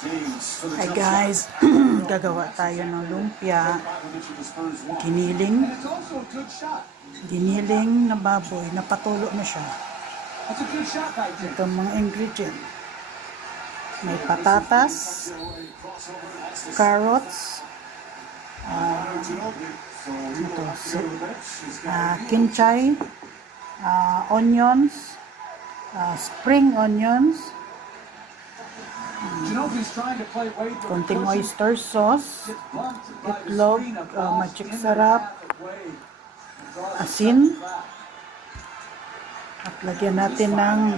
Hi guys, gagawa tayo ng lumpia. Giniling na baboy, napatulo na siya. Ito ang mga ingredient. May patatas, carrots, kinchay, onions, spring onions, konting oyster sauce, itlog, magic sarap, asin, at lagyan natin ng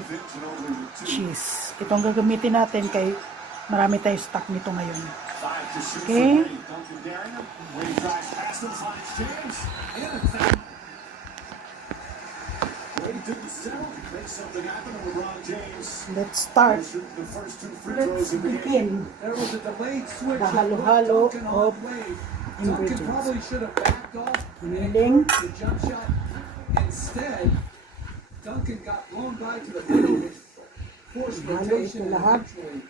cheese. Itong gagamitin natin kay marami tayong stock nito ngayon. Okay? Let's start. Let's begin the halo-halo of ingredients. Giniling, Duncan got blown by to the middle, which forced rotation and eventually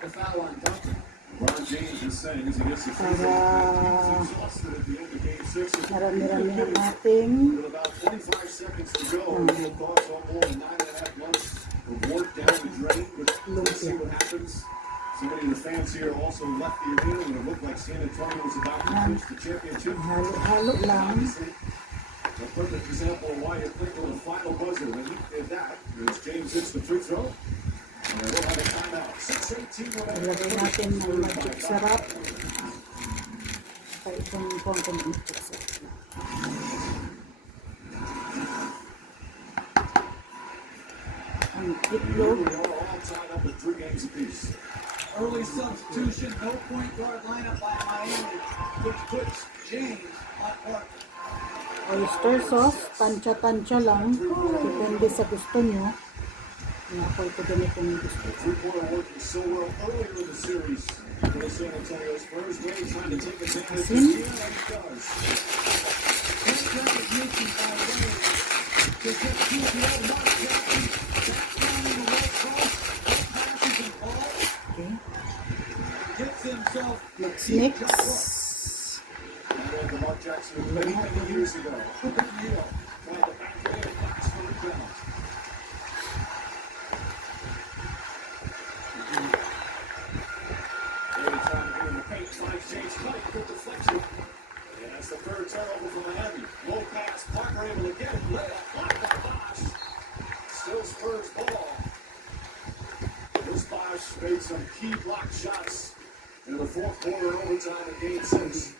the foul on Duncan. LeBron James is saying as he gets the free throw, he's exhausted at the end of game 6. marami-rami na natin. With about 25 seconds to go, the thoughts on more than 9.5 months of work down the drain, but let's see what happens. So many of the fans here also left the arena when it looked like San Antonio was about to clinch the championship. Halo-halo lang. A perfect example of why you click on the final buzzer when he did that. As James hits the free throw. And we'll have a timeout. 6:18 Ilagay natin ng magic sarap. Kaya itong konting magic sarap. Ang itlog. all tied up at 3 games apiece. Early substitution, no point guard lineup by Miami, which puts James on Parker. Oyster sauce, tansya-tansya lang. Depende sa gusto nyo. Ako ito ganito yung gusto. Three-pointer working so well earlier in the series for the San Antonio Spurs. Wade trying to take advantage of Asin. it, and he does. Great recognition by Wade to get to the other Mark Jackson. Back down in the right cross, passes and balls. Okay. Gets himself Mix. the Mark Jackson many years ago. Neal trying to backhand and pass for the rebound. Wade trying to get in the paint, finds James Cutting, good deflection. And that's the third turnover for Miami. Low pass, Parker able to get it, layup, blocked by Bosh. Still Spurs ball. This Bosh made some key block shots in the fourth quarter overtime of game 6.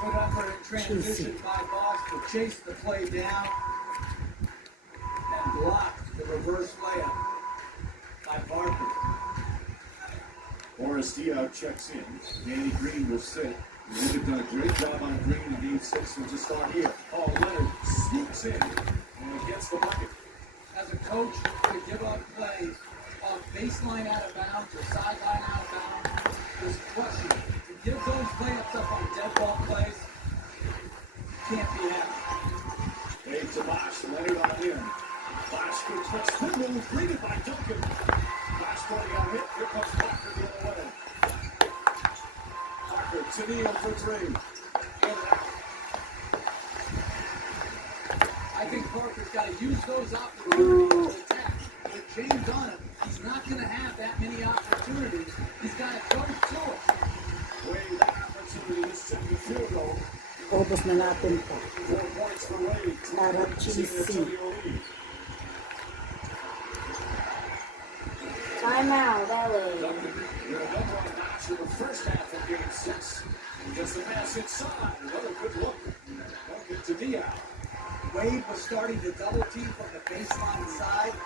Good effort in transition by Bosh to chase the play down and block the reverse layup by Parker. Boris Diaw checks in. Danny Green will sit. They've done a great job on Green in game 6. We'll just start here. Paul Leonard sneaks in and gets the bucket. As a coach, to give up plays off baseline out of bounds or sideline out of bounds is crushing. To give those layups up on dead ball plays can't be happening. Dave to Bosh, Leonard on in. Bosh good touch, good move, greeted by Duncan. Bosh going got hit. Here comes Parker the other way. Parker to Neal for 3. In and out. I think Parker's got to use those opportunities to attack. With James on him, he's not going to have that many opportunities. He's got to go to it. Wade, that opportunity is taking the field goal. Ubos na natin po. 4 points for Wade. Para cheesy. Time out, LA. Duncan, with a number on Bosh in the first half of game 6. He gets the pass inside. Another good look. Duncan to Diaw. Wade was starting to double team from the baseline side.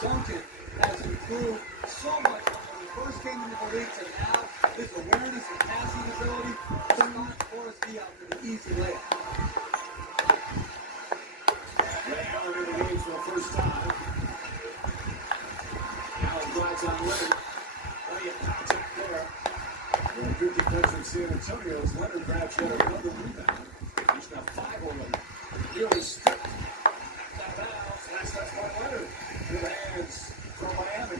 Duncan has improved so much from when he first came into the league to now. His awareness and passing ability took on Boris Diaw for the easy layup. Ray Allen in the game for the first time. Allen drives on Leonard. Plenty of contact there. Well, good defense from San Antonio as Leonard grabs yet another rebound. He's got 5 already. Nearly stripped. That bounce. That's by Leonard. Good hands from Miami.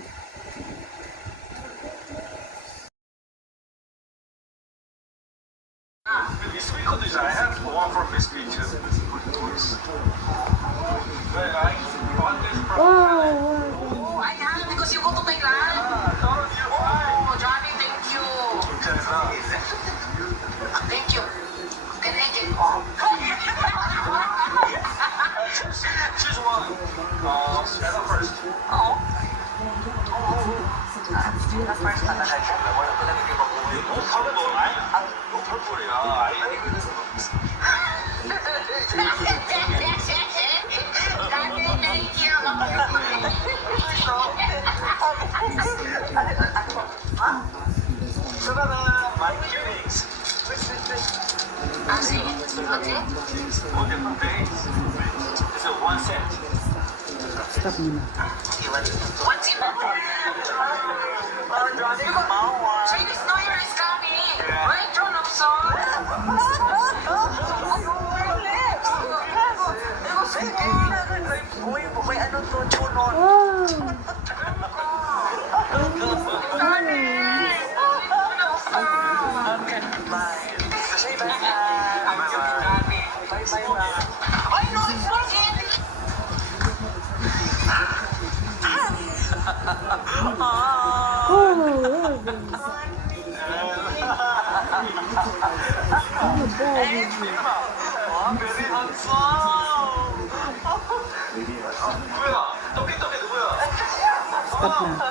stickers I have. One from Miss B too. But I bought this from. Wow. Ayan, because you go to Thailand. Oh, Johnny, thank you. Thank you. Can I get Choose one. Stella first. Oh. purple. purple이야. Thank you. Savannah, my earrings. Ah, sige. Okay. All different things. It's a one set. Stop muna. What's in Chinese New Year is coming. Right, John of Song? Wow. Ay, no, it's working. Oh, very handsome. 누구야? 떡이 누구야? Stop na.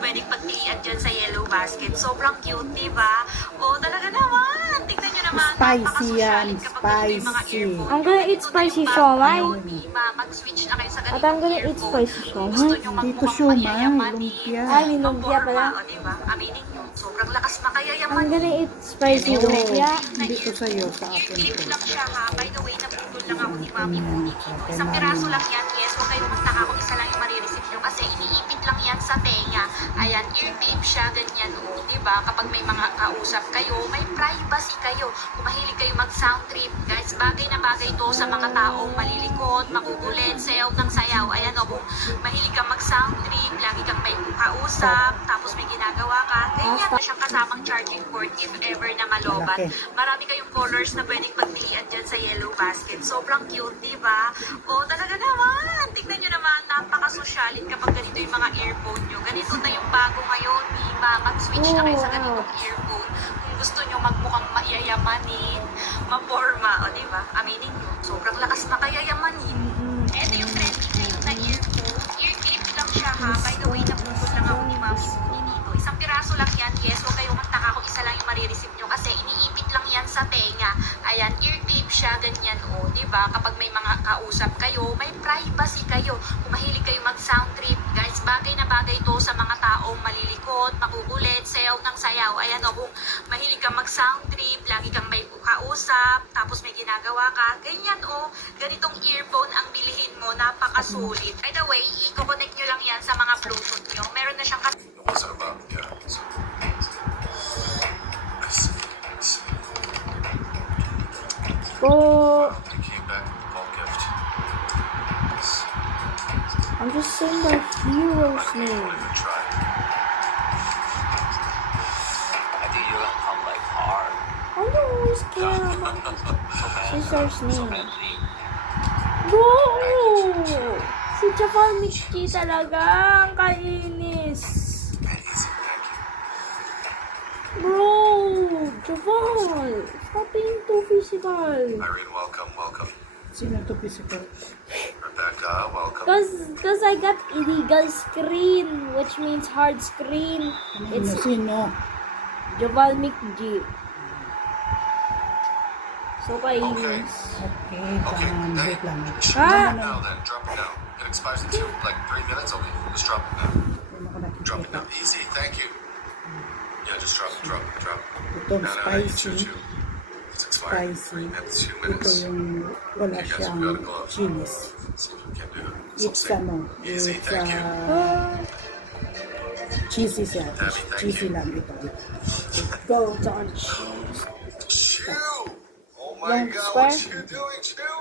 Pwedeng pagpilian dyan sa yellow basket. Sobrang cute, di ba? O, talaga naman. Tingnan nyo naman. Spicy napakasosyalit yan, kapag ganito yung mga spicy. earphone. I'm gonna eat Ito na spicy yung siomai. bago ngayon, di ba? Mag-switch na kayo sa At ganitong I'm gonna eat earphone. spicy Kung gusto siomai. nyo Dito magmukhang siomai, mayayamanin, lumpia. Ay, may lumpia pala. o, di ba? Aminin nyo. Sobrang lakas I'm makayayamanin. gonna eat spicy lumpia. Dito sa'yo, sa akin Ear to. lang siya ha. By the way, nabudol lang ako ni Mami Puni dito. Isang piraso lang yan. Yes, huwag kayong magtaka kung isa lang yung marireceive nyo kasi iniipit lang yan sa tenga. Ayan, ear tape siya, ganyan o. Diba? Kapag may mga kausap kayo, may privacy kayo. Kung mahilig kayo mag-sound trip, guys, bagay na bagay to sa mga taong malilikot, makukulit, sayaw ng sayaw. Ayan o, kung mahilig kang mag-sound trip, lagi kang may kausap, tapos may ginagawa ka, ganyan na siyang kasamang charging port if ever na malobat. Malaki. Marami kayong colors na pwedeng pagpilian dyan sa yellow basket. Sobrang cute, di ba? O, talaga naman. Tignan nyo naman, napakasosyalit kapag ganito yung mga earphone nyo. Ganito na yung bago ngayon, di ba? Mag-switch na kayo sa ganitong earphone. Kung gusto nyo magmukhang maiyayamanin, maporma, o di ba? Aminin nyo, sobrang lakas makayayamanin. Ito yung trending ngayon na earphone. Ear clip lang siya ha. By the way, napupot lang ako ni Mami Puni dito. Isang piraso lang yan. Yes, huwag kayong magtaka kung isa lang yung marireceive nyo kasi iniipit lang yan sa tenga. Ayan, ear clip siya, ganyan o. Diba? Kapag may mga kausap kayo, may privacy kayo. Kung mahilig kayo mag-sound trip, guys, bagay na bagay to sa mga taong malilikot, makukulit, sayaw ng sayaw. Ayan o, kung mahilig kang mag-sound trip, lagi kang may kausap, tapos may ginagawa ka, ganyan o. Ganitong earphone ang bilihin mo, napakasulit. By the way, i-connect nyo lang yan sa mga Bluetooth nyo. Meron na siyang What's that about? Yeah. Oh, I came back with a bulk gift. I'm just saying the hero's I name. won't even try. I think you're gonna come like hard. I know it's Cam. Sister's So name. badly. No! Si Japan Michi talaga ang kainis. Easy, thank you. Bro! Japan! Stop being too physical. Irene, welcome. Sino to physical? Rebecca, welcome. Cause I got illegal screen, which means hard screen. It's Sino? Javal McG. So kainis. Okay, Hey, wait lang. Ah! now then, drop it down. It expires in 3 minutes. Okay, just drop it now. Hindi mo ko Drop it nakikita. down. Easy, thank you. Yeah, just drop it. Itong No, you spicy. chew. It's expired in Spicy. 3 minutes, 2 Ito minutes. yung wala Okay, guys, siyang we gotta gloves. chilis. See if we can do it. It's ano, Easy, it's thank you. cheesy siya. Tabby, thank Cheesy you. lang ito. Go, George. Chew! Oh my Long god, square? what you doing, Chew?